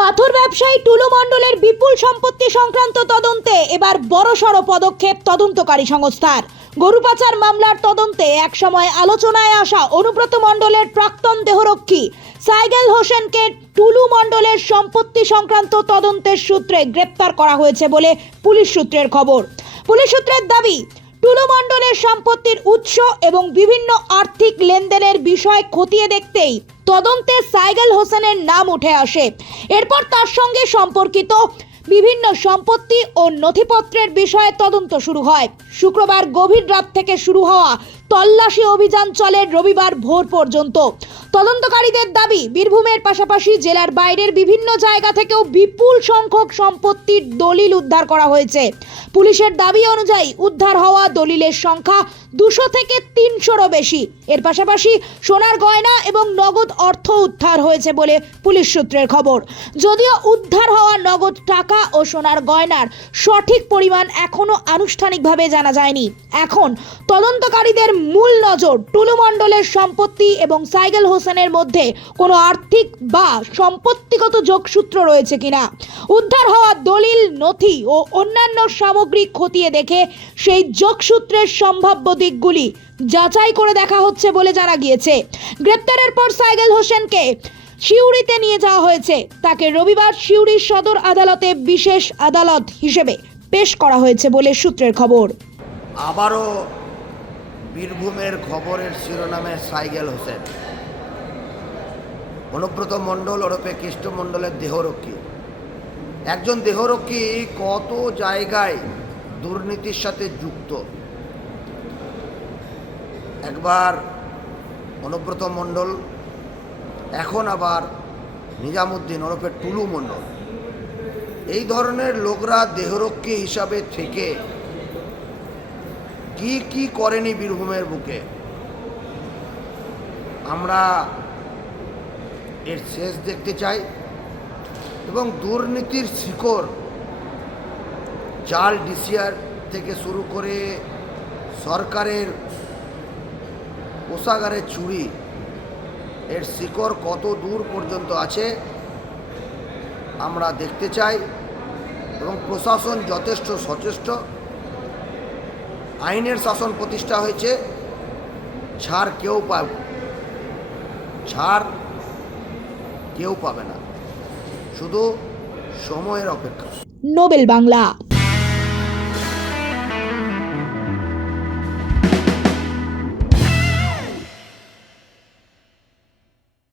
পাথর ব্যবসায়ী টুলু মণ্ডলের বিপুল সম্পত্তি সংক্রান্ত তদন্তে এবার বড়সড় পদক্ষেপ তদন্তকারী সংস্থার। গরু পাচার মামলার তদন্তে একসময় আলোচনায় আসা অনুব্রত মণ্ডলের প্রাক্তন দেহরক্ষী সাইগেল হোসেনকে টুলু মণ্ডলের সম্পত্তি সংক্রান্ত তদন্তের সূত্রে গ্রেপ্তার করা হয়েছে বলে পুলিশ সূত্রের খবর। পুলিশ সূত্রের দাবি, টুলু মণ্ডলের সম্পত্তির উৎস এবং বিভিন্ন আর্থিক লেনদেনের বিষয় খতিয়ে দেখতেই তদন্তে সাইগেল হোসেনের নাম উঠে আসে। এরপর তার সঙ্গে সম্পর্কিত বিভিন্ন সম্পত্তি ও নথিপত্রের বিষয়ে তদন্ত শুরু হয়। শুক্রবার গভীর রাত থেকে শুরু হওয়া তল্লাশি অভিযান চলে রবিবার ভোর পর্যন্ত। তদন্তকারীদের দাবি, বীরভূমের পাশাপাশি জেলার বাইরের বিভিন্ন জায়গা থেকেও বিপুল সংখ্যক সম্পত্তির দলিল উদ্ধার করা হয়েছে। পুলিশের দাবি অনুযায়ী উদ্ধার হওয়া দলিলের সংখ্যা 200 থেকে 300-রও বেশি। এর পাশাপাশি সোনার গয়না এবং নগদ অর্থ উদ্ধার হয়েছে বলে পুলিশ সূত্রের খবর। যদিও উদ্ধার হওয়া নগদ টাকা ও সোনার গয়নার সঠিক পরিমাণ এখনো আনুষ্ঠানিকভাবে জানা যায়নি। এখন তদন্তকারীদের মূল নজর টুলু মণ্ডলের সম্পত্তি এবং সাইগেল হোসেনের মধ্যে কোনো আর্থিক বা সম্পত্তিগত যোগসূত্র রয়েছে কিনা। উদ্ধার হওয়া দলিল, নথি ও অন্যান্য সামগ্রী খতিয়ে দেখে সেই যোগসূত্রের সম্ভাব্য দিকগুলি যাচাই করে দেখা হচ্ছে বলে জানা গিয়েছে। গ্রেপ্তারের পর সাইগেল হোসেনকে সিউড়িতে নিয়ে যাওয়া হয়েছে। তাকে রবিবার সিউড়ির সদর আদালতে বিশেষ আদালত হিসেবে পেশ করা হয়েছে বলে সূত্রের খবর। আবারও বীরভূমের খবরের শিরোনামে সাইগেল হোসেন, অনুব্রত মণ্ডল ওরফে কৃষ্ণ মণ্ডলের দেহরক্ষী। একজন দেহরক্ষী কত জায়গায় দুর্নীতির সাথে যুক্ত। একবার অনুব্রত মণ্ডল, এখন আবার নিজামুদ্দিন ওরফে টুলু মণ্ডল। এই ধরনের লোকরা দেহরক্ষী হিসাবে থেকে কি কি করেনি বীরভূমের বুকে, আমরা এর শেষ দেখতে চাই। এবং দুর্নীতির শিকড়, জাল ডিসিআর থেকে শুরু করে সরকারের কোষাগারের চুরি, এর শিকড় কত দূর পর্যন্ত আছে আমরা দেখতে চাই। এবং প্রশাসন যথেষ্ট সচেষ্ট, আইনের শাসন প্রতিষ্ঠা হয়েছে, ছাড় কেউ পাবে না, শুধু সময়ের অপেক্ষা। নোবেল বাংলা।